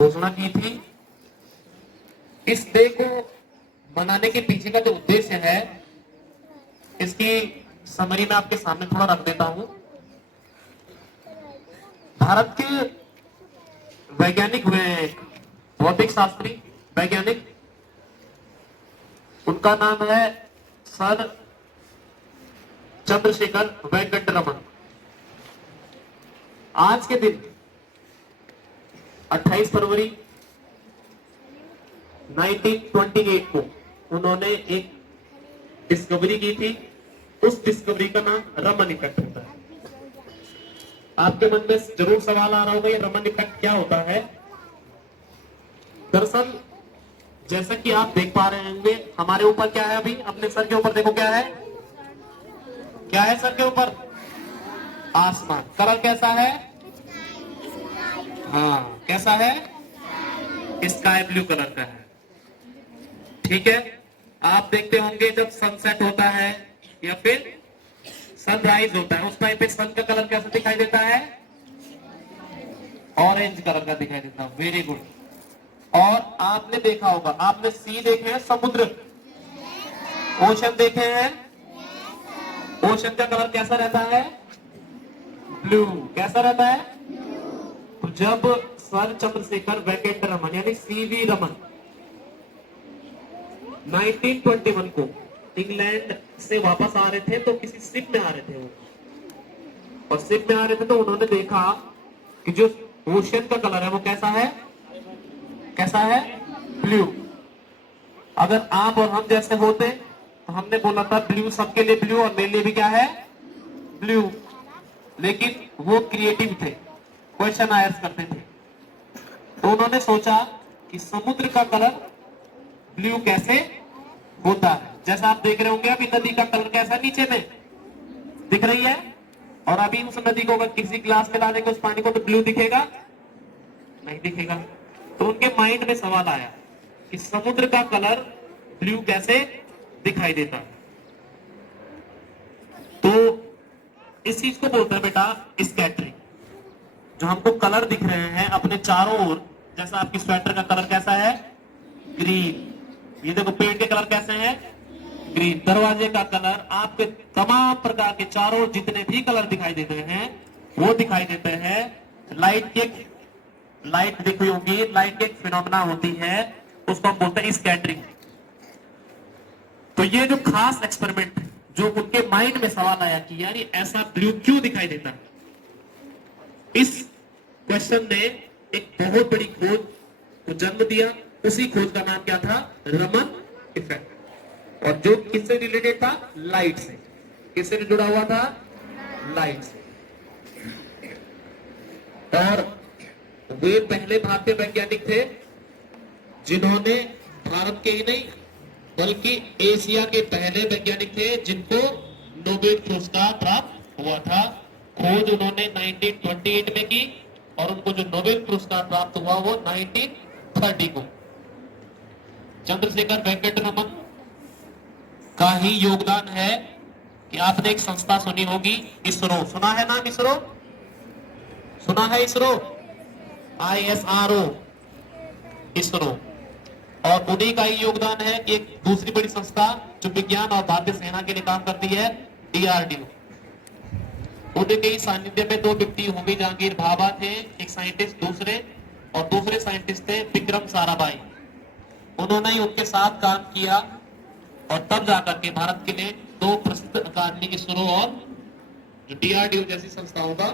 घोषणा की थी। इस डे को मनाने के पीछे का जो उद्देश्य है, इसकी समरी मैं आपके सामने थोड़ा रख देता हूं। भारत के वैज्ञानिक भौतिक शास्त्री वैज्ञानिक, उनका नाम है सर चंद्रशेखर वेंकट रमन। आज के दिन 28 फरवरी 1928 को उन्होंने एक डिस्कवरी की थी। उस डिस्कवरी का नाम रमन इफेक्ट होता है। आपके मन में जरूर सवाल आ रहा होगा, ये रमन इफेक्ट क्या होता है। दरअसल जैसा कि आप देख पा रहे होंगे, हमारे ऊपर क्या है, अभी अपने सर के ऊपर देखो क्या है, क्या है सर के ऊपर? आसमान। कलर कैसा है? हाँ, कैसा है? स्काई ब्लू कलर का है। ठीक है, आप देखते होंगे जब सनसेट होता है या फिर सनराइज होता है, उस टाइम पे सन का कलर कैसा दिखाई देता है? ऑरेंज कलर का दिखाई देता है। Very good. और आपने देखा होगा, आपने सी देखे हैं, समुद्र, ओशन देखे हैं। ओशन का कलर कैसा रहता है? ब्लू। कैसा रहता है? तो जब सर चंद्रशेखर वेंकट रमन यानी सीवी रमन 1921 को इंग्लैंड से वापस आ रहे थे, तो किसी शिप में आ रहे थे वो, और शिप में आ रहे थे तो उन्होंने देखा कि जो ओशन का कलर है वो कैसा है? कैसा है? ब्लू। अगर आप और हम जैसे होते तो हमने बोला था ब्लू, सबके लिए ब्लू और मेरे लिए भी क्या है? ब्लू। लेकिन वो क्रिएटिव थे, क्वेश्चन आयर्स करते थे, तो उन्होंने सोचा कि समुद्र का कलर ब्लू कैसे होता है। जैसा आप देख रहे होंगे अभी नदी का कलर कैसा नीचे में दिख रही है, और अभी उस नदी को अगर किसी ग्लास में डालेंगे उस पानी को, तो ब्लू दिखेगा? नहीं दिखेगा। तो उनके माइंड में सवाल आया कि समुद्र का कलर ब्लू कैसे दिखाई देता है। तो इस चीज को बोलते हैं बेटा स्कैटरिंग। जो हमको कलर दिख रहे हैं अपने चारों ओर, जैसा आपकी स्वेटर का कलर कैसा है? ग्रीन। ये देखो पेड़ के कलर कैसे हैं? ग्रीन। दरवाजे का कलर, आपके तमाम प्रकार के चारों जितने भी कलर दिखाई देते हैं वो दिखाई देते हैं लाइट के। लाइट दिख रही होगी, लाइट एक फिनोमेना होती है, उसको हम बोलते हैं स्कैटरिंग। तो ये जो खास एक्सपेरिमेंट जो उनके माइंड में सवाल आया कि यार ये ऐसा ब्लू क्यों दिखाई देता है, इस क्वेश्चन ने एक बहुत बड़ी खोज को जन्म दिया। उसी खोज का नाम क्या था? रमन इफेक्ट। और जो किससे रिलेटेड था? लाइट से। किससे जुड़ा हुआ था? लाइट से। और वे पहले भारतीय वैज्ञानिक थे जिन्होंने भारत के ही नहीं बल्कि एशिया के पहले वैज्ञानिक थे जिनको नोबेल पुरस्कार प्राप्त हुआ था। खोज उन्होंने 1928 में की, और उनको जो नोबेल पुरस्कार प्राप्त हुआ वो 1930 को। चंद्रशेखर वेंकट रमन का ही योगदान है कि आपने एक संस्था सुनी होगी, इसरो। सुना है नाम इसरो? सुना है इसरो? ISRO, इसरो। और उन्हीं का ही योगदान है कि एक दूसरी बड़ी संस्था जो विज्ञान और भारतीय सेना के लिए काम करती है, DRDO। उनके ही सानिध्य में दो व्यक्ति होमी जहांगीर भाभा थे, एक साइंटिस्ट दूसरे, और दूसरे साइंटिस्ट थे विक्रम साराभाई। उन्होंने ही उनके साथ काम किया, और तब जाकर के भारत के लिए दो प्रसिद्ध अकादमी इसरो और जो DRDO जैसी संस्थाओं का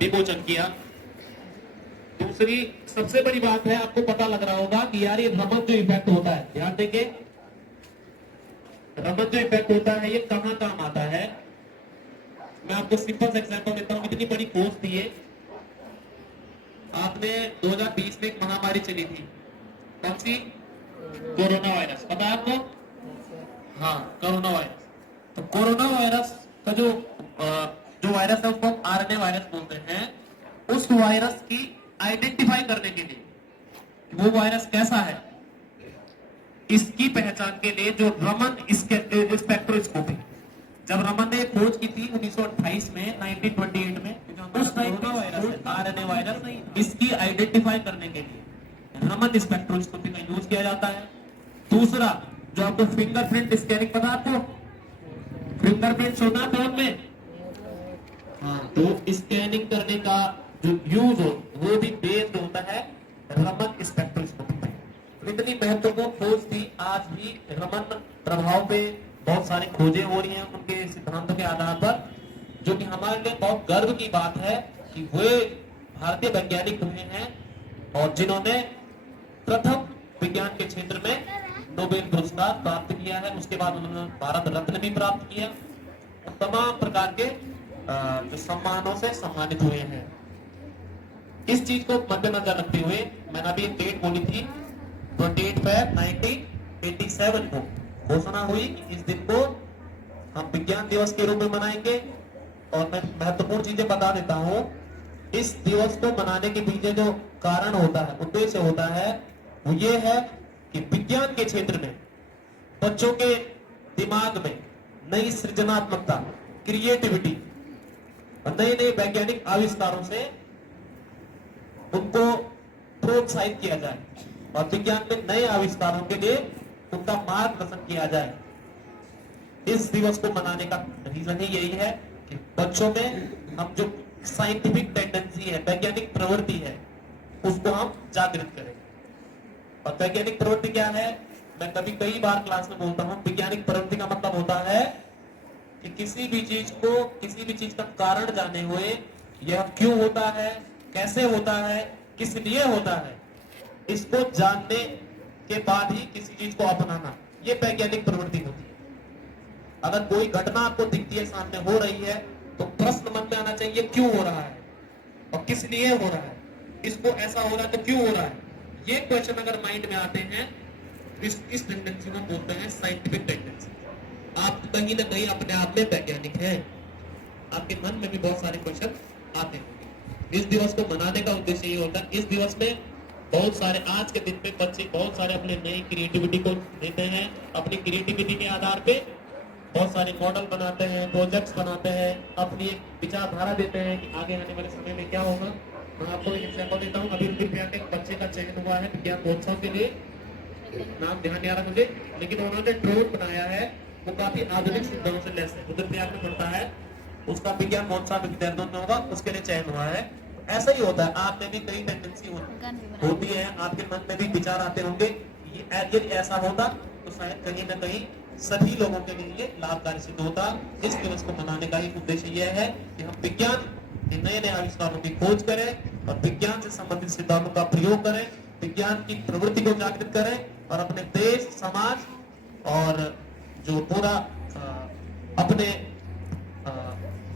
विमोचन किया। दूसरी सबसे बड़ी बात है, आपको पता लग रहा होगा कि यार ये रमन जो इफेक्ट होता है, ध्यान देंगे, रमन जो इफेक्ट होता है ये कहां काम आता है। मैं आपको सिंपल सा एग्जांपल देता हूं। इतनी बड़ी खोज थी ये। आपने 2020 में एक महामारी चली थी, कौन सी? Corona virus. पता है आपको? हाँ, कोरोना वायरस। तो कोरोना वायरस का जो वायरस है उसको हम RNA वायरस बोलते हैं। उस वायरस की आइडेंटिफाई करने के लिए वो वायरस कैसा है, इसकी पहचान के लिए जो रमन स्पेक्ट्रोस्कोपी, जब रमन ने खोज की थी 1928 में, 1928 में, उस टाइम का आरएनए वायरस इसकी आइडेंटिफाई करने के लिए रमन स्पेक्ट्रोस्कोपी का यूज किया जाता है। दूसरा, जो आपको फिंगरप्रिंट स्कैनिंग पता है आपको, फिंगरप्रिंट होता है फोन में, हाँ, तो स्कैनिंग करने का जो यूज हो वो भी बेस्ड होता है रमन स्पेक्ट्रोस्कोपी पे। तो इतनी महत्वपूर्ण खोज थी, आज भी रमन प्रभाव पे बहुत सारी खोजें हो रही हैं उनके सिद्धांतों के आधार पर, जो कि हमारे लिए बहुत गर्व की बात है कि वे भारतीय वैज्ञानिक हुए हैं और जिन्होंने प्रथम विज्ञान के क्षेत्र में नोबेल पुरस्कार प्राप्त किया है। उसके बाद उन्होंने भारत रत्न भी प्राप्त किया, तमाम प्रकार के जो सम्मानों से सम्मानित हुए हैं। इस चीज को मद्देनजर रखते हुए मैंने अभी एक डेट बोली थी, 28 फरवरी 1987 को घोषणा हुई कि इस दिन को हम विज्ञान दिवस के रूप में मनाएंगे। और मैं महत्वपूर्ण चीजें बता देता हूं, इस दिवस को मनाने के पीछे जो कारण होता है, उद्देश्य होता है, वो ये है कि विज्ञान के क्षेत्र में बच्चों के दिमाग में नई सृजनात्मकता, क्रिएटिविटी और नए नए वैज्ञानिक आविष्कारों से उनको प्रोत्साहित किया जाए और विज्ञान में नए आविष्कारों के लिए उनका मार्गदर्शन किया जाए। इस दिवस को मनाने का रीजन ही यही है कि बच्चों में हम जो साइंटिफिक टेंडेंसी है, वैज्ञानिक प्रवृत्ति है, उसको हम जागृत करें। और वैज्ञानिक प्रवृत्ति क्या है, मैं कई बार क्लास में बोलता हूं, वैज्ञानिक प्रवृत्ति का मतलब होता है कि किसी भी चीज का कारण जाने हुए, यह क्यों होता है, कैसे होता है, किस लिए होता है, इसको जानने के बाद ही किसी चीज को अपनाना, ये वैज्ञानिक प्रवृत्ति होती है। अगर कोई घटना आपको दिखती है, सामने हो रही है, तो प्रश्न मन में आना चाहिए क्यों हो रहा है और किस लिए हो रहा है, इसको ऐसा हो रहा है तो क्यों हो रहा है। ये क्वेश्चन अगर माइंड में आते हैं, इस टेंडेंसी को बोलते हैं साइंटिफिक टेंडेंसी। आप कहीं ना कहीं अपने आप में वैज्ञानिक हैं, आपके मन में भी बहुत सारे क्वेश्चन आते हैं। इस दिवस को मनाने का उद्देश्य ये होता है, इस दिवस में बहुत सारे, आज के दिन पे बच्चे बहुत सारे अपने नई क्रिएटिविटी को देते हैं, अपनी क्रिएटिविटी के आधार पे बहुत सारे मॉडल बनाते हैं, प्रोजेक्ट्स बनाते हैं, अपनी एक विचारधारा देते हैं कि आगे आने वाले समय में क्या होगा। मैं आपको एक एग्जाम्पल देता हूँ, अभी रुद्रप्रयाग के बच्चे का चयन हुआ है विज्ञान महोत्सव के लिए, नाम ध्यान नहीं आ रहा मुझे, लेकिन उन्होंने ड्रोन बनाया है, वो काफी आधुनिक सुविधाओं से लैस है, रुद्रप्रयाग में पड़ता है, उसका विज्ञान महोत्सव देहरादून में होगा, उसके लिए चयन हुआ है। ऐसा ही होता है, आप में भी कई टेंडेंसी होती है, आपके मन में भी विचार आते होंगे, यदि ऐसा होता तो शायद कहीं ना कहीं सभी लोगों के लिए लाभकारी सिद्ध होता। इस दिवस को मनाने का ही उद्देश्य यह है कि हम विज्ञान के नए नए आविष्कारों की खोज करें और विज्ञान से संबंधित सिद्धांतों का प्रयोग करें, विज्ञान की प्रवृत्ति को जागृत करें और अपने देश, समाज और जो पूरा अपने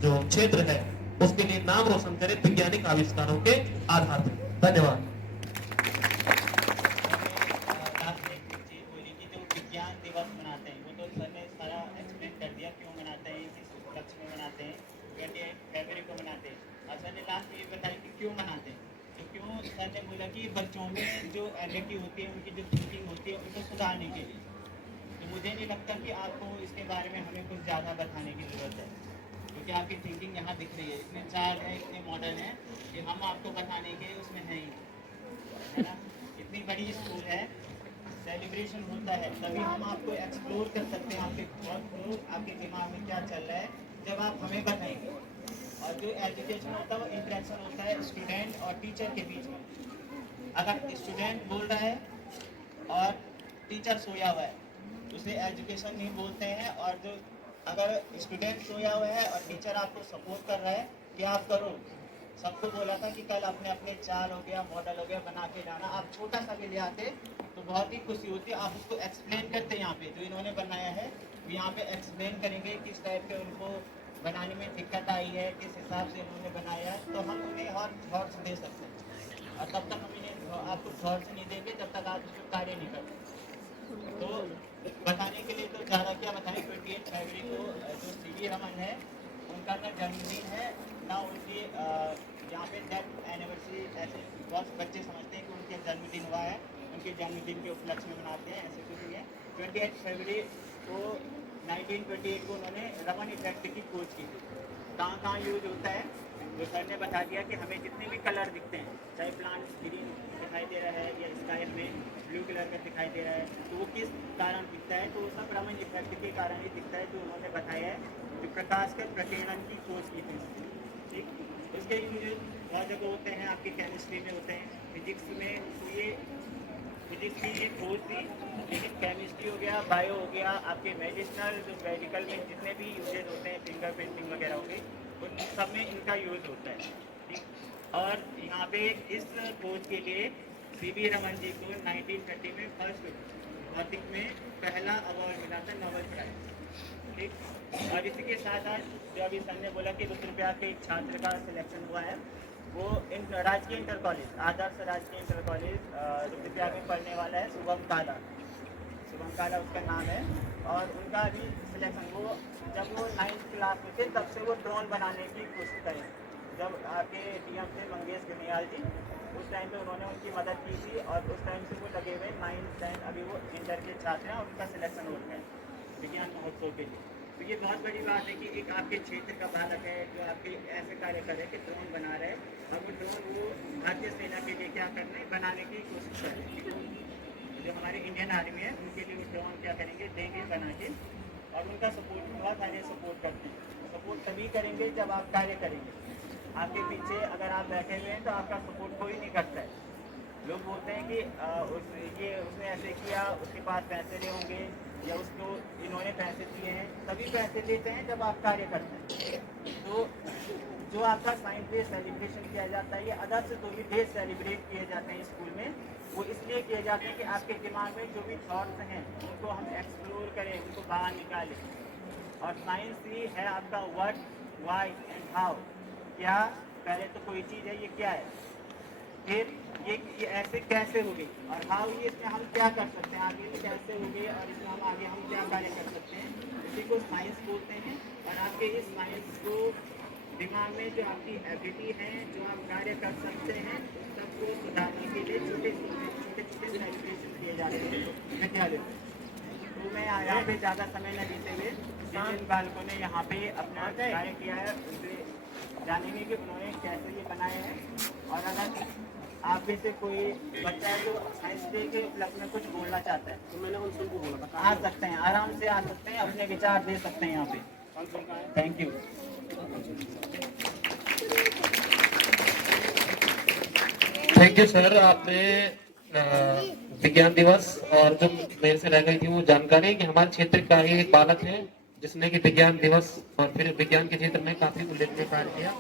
जो क्षेत्र है उसके लिए नाम रोशन करें वैज्ञानिक आविष्कारों के आधार पर। धन्यवाद। विज्ञान दिवस मनाते हैं, वो तो सर ने सारा एक्सप्लेन कर दिया क्यों मनाते हैं, किस उपलक्ष्य में मनाते हैं, 28 फरवरी को मनाते हैं। और सर ने लास्ट में ये बताया कि क्यों मनाते हैं, तो क्यों सर ने बोला कि बच्चों में जो एबिलिटी होती है, उनकी जो थिंकिंग होती है, उनको सुधारने के लिए। तो मुझे नहीं लगता कि आपको इसके बारे में हमें कुछ ज़्यादा बताने की ज़रूरत है, क्योंकि आपकी थिंकिंग यहाँ दिख रही है, इतने चार्ज है, इतने मॉडल हैं कि हम आपको बताने के उसमें है ही, है ना। इतनी बड़ी स्कूल है, सेलिब्रेशन होता है, तभी हम आपको एक्सप्लोर कर सकते हैं आपके थॉट को, आपके दिमाग में क्या चल रहा है, जब आप हमें बताएंगे। और जो एजुकेशन होता है वो इंटरेक्शन होता है स्टूडेंट और टीचर के बीच में। अगर स्टूडेंट बोल रहा है और टीचर सोया हुआ है, उसे एजुकेशन नहीं बोलते हैं। और जो अगर स्टूडेंट सोया हुआ है और टीचर आपको सपोर्ट कर रहा है कि आप करो, सबको बोला था कि कल अपने अपने चार हो गया, मॉडल हो गया, बना के लाना, आप छोटा सा भी ले आते तो बहुत ही खुशी होती है। आप उसको एक्सप्लेन करते हैं, यहाँ पे जो इन्होंने बनाया है यहाँ पे एक्सप्लेन करेंगे किस टाइप के उनको बनाने में दिक्कत आई है, किस हिसाब से इन्होंने बनाया है, तो हम उन्हें और थॉट्स दे सकते हैं। और तब तक हम इन्हें आपको थॉट्स नहीं देंगे जब तक आप उस पर कार्य नहीं करते। तो बताने के लिए तो ज़्यादा क्या बताएं, 28 फरवरी को जो सीवी रमन है उनका ना जन्मदिन है ना, उनकी यहाँ पे डेथ एनिवर्सरी ऐसे बहुत बच्चे समझते हैं कि उनके जन्मदिन हुआ है, उनके जन्मदिन के उपलक्ष्य में मनाते हैं, ऐसे कुछ नहीं है। 28 फरवरी को 1928 को उन्होंने रमन इफेक्ट की खोज की थी। कहाँ कहाँ यूज होता है वो सर ने बता दिया कि हमें जितने भी कलर दिखते हैं, चाहे प्लांट ग्रीन दिखाई दे रहा है या स्काई हमें ब्लू कलर का दिखाई दे रहा है, तो वो किस कारण दिखता है, तो वो सब रमन इफेक्ट के कारण ही दिखता है, जो उन्होंने बताया है, जो प्रकाश का प्रकीर्णन की खोज की थी। ठीक, उसके यूज बहुत जगह होते हैं, आपकी केमिस्ट्री में होते हैं, फिजिक्स में, तो ये फिजिक्स की ये खोज थी, लेकिन केमिस्ट्री हो गया, बायो हो गया, आपके मेडिसिनल जो मेडिकल में जितने भी यूजेज होते हैं, फिंगर प्रिंटिंग वगैरह हो गई, उन सब में इनका यूज होता है। ठीक, और यहाँ पे इस खोज के लिए सीवी रमन जी को 1930 में फर्स्ट भौतिक में पहला अवार्ड मिला था, नोबेल प्राइज। ठीक, और इसी के साथ साथ जो अभी सर ने बोला कि रुद्रप्रयाग के एक छात्र का सिलेक्शन हुआ है, वो राजकीय इंटर कॉलेज, आदर्श राजकीय इंटर कॉलेज रुद्रप्रयाग में पढ़ने वाला है, शुभम काला। शुभम काला उसका नाम है, और उनका अभी सिलेक्शन, वो जब वो 9th क्लास में थे तब से वो ड्रोन बनाने की कोशिश करें। जब आपके डीएम थे मंगेश गनियाल जी, उस टाइम पे उन्होंने उनकी मदद की थी, और उस टाइम से वो लगे हुए 9th 10th, अभी वो इंटर के छात्र हैं, और उनका सिलेक्शन हो गया है विज्ञान महोत्सव के लिए। तो ये बहुत बड़ी बात है कि एक आपके क्षेत्र का बालक है जो आपके ऐसे कार्य करे कि ड्रोन बना रहे हैं, और वो ड्रोन वो भारतीय सेना के लिए क्या कर रहे हैं, बनाने की कोशिश कर रहे हैं। जो हमारी इंडियन आर्मी है उनके लिए वो ड्रोन क्या करेंगे, देंगे बना के, और उनका सपोर्ट बहुत सारे सपोर्ट करते हैं। सपोर्ट तभी करेंगे जब आप कार्य करेंगे। आपके पीछे अगर आप बैठे हुए हैं तो आपका सपोर्ट कोई नहीं करता है। लोग बोलते हैं कि उसने ऐसे किया, उसके पास पैसे नहीं होंगे, या उसको इन्होंने पैसे दिए हैं, तभी पैसे लेते हैं जब आप कार्य करते हैं। तो जो आपका साइंस डे सेलिब्रेशन किया जाता है, ये अदर्स जो भी डे सेलिब्रेट किए जाते हैं स्कूल में, वो इसलिए किए जाते हैं कि आपके दिमाग में जो भी थॉट्स हैं उनको हम एक्सप्लोर करें, उनको बाहर निकालें। और साइंस ही है आपका व्हाट, व्हाई एंड हाउ। क्या, पहले तो कोई चीज़ है, ये क्या है, फिर ये ऐसे कैसे हो गई, और हाउ ये इसमें हम क्या कर सकते हैं, आगे ये कैसे हो गई, और इसमें हम आगे हम क्या कार्य कर सकते हैं, इसी को साइंस बोलते हैं। और आपके इस साइंस को दिमाग में जो आपकी एबिलिटी है, जो आप कार्य कर सकते हैं, उस सबको सुधारने के लिए छोटे छोटे सेलिब्रेशन किए जाते हैं विद्यालय में। तो मैं यहाँ पे ज़्यादा समय न देते हुए जिन बालकों ने यहाँ पे अपना कार्य किया है उनसे जानेंगे कि उन्होंने कैसे ये बनाए हैं। और अगर आप में से कोई बच्चा है जो साइंस डे के उपलक्ष्य में कुछ बोलना चाहता है, तो मैंने उनसे उनको बोला था, आ सकते हैं, आराम से आ सकते हैं, अपने विचार दे सकते हैं यहाँ पे। Thank you. Thank you sir, आपने विज्ञान दिवस और जो मेरे से रह गई थी वो जानकारी कि हमारे क्षेत्र का ही एक बालक है जिसने कि विज्ञान दिवस और फिर विज्ञान के क्षेत्र में काफी उल्लेखनीय कार्य किया।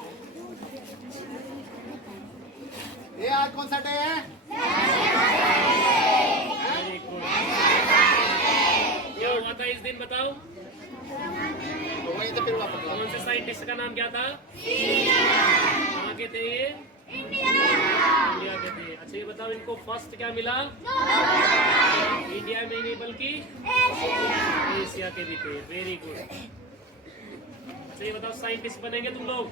ये आज कौन सा डे है? क्या हुआ था इस दिन बताओ? तो वही तो फिर वापस कौन से साइंटिस्ट का नाम क्या था? कहाँ के थे ये? इंडिया के थे। अच्छा ये बताओ, इनको फर्स्ट क्या मिला? इंडिया में नहीं बल्कि एशिया के भी थे। Very good. अच्छा ये बताओ, साइंटिस्ट बनेंगे तुम लोग?